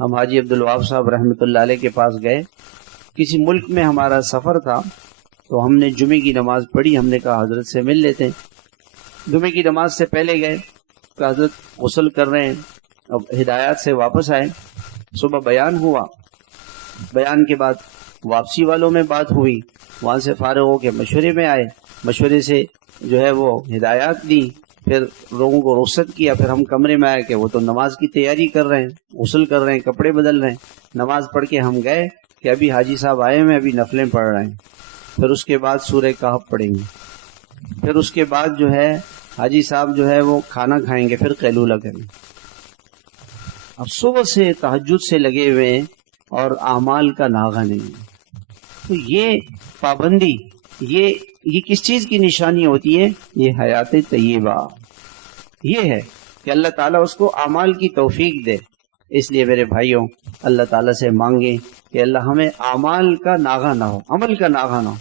ہم حاجی عبدالوہاب صاحب رحمۃ اللہ علیہ کے پاس گئے، کسی ملک میں ہمارا سفر تھا، تو ہم نے جمعے کی نماز پڑھی، ہم نے کہا حضرت سے مل لیتے ہیں۔ جمعے کی نماز سے پہلے گئے کہ حضرت غسل کر رہے ہیں، اب ہدایات سے واپس آئے، صبح بیان ہوا، بیان کے بعد واپسی والوں میں بات ہوئی، وہاں سے فارغ ہو کے مشورے میں آئے، مشورے سے جو ہے وہ ہدایات دی، پھر لوگوں کو رخصت کیا، پھر ہم کمرے میں آئے کہ وہ تو نماز کی تیاری کر رہے ہیں، غسل کر رہے ہیں، کپڑے بدل رہے ہیں، نماز پڑھ کے ہم گئے کہ ابھی حاجی صاحب آئے ہیں، ابھی نفلیں پڑھ رہے ہیں، پھر اس کے بعد سورہ کہف پڑھیں گے، پھر اس کے بعد جو ہے حاجی صاحب جو ہے وہ کھانا کھائیں گے، پھر قیلولہ کریں گے۔ اب صبح سے تہجد سے لگے ہوئے ہیں اور اعمال کا ناغہ نہیں ہے۔ تو یہ پابندی یہ کس چیز کی نشانی ہوتی ہے؟ یہ حیات طیبہ، یہ ہے کہ اللہ تعالیٰ اس کو اعمال کی توفیق دے۔ اس لیے میرے بھائیوں، اللہ تعالیٰ سے مانگیں کہ اللہ ہمیں اعمال کا ناغہ نہ ہو، عمل کا ناغہ نہ ہو۔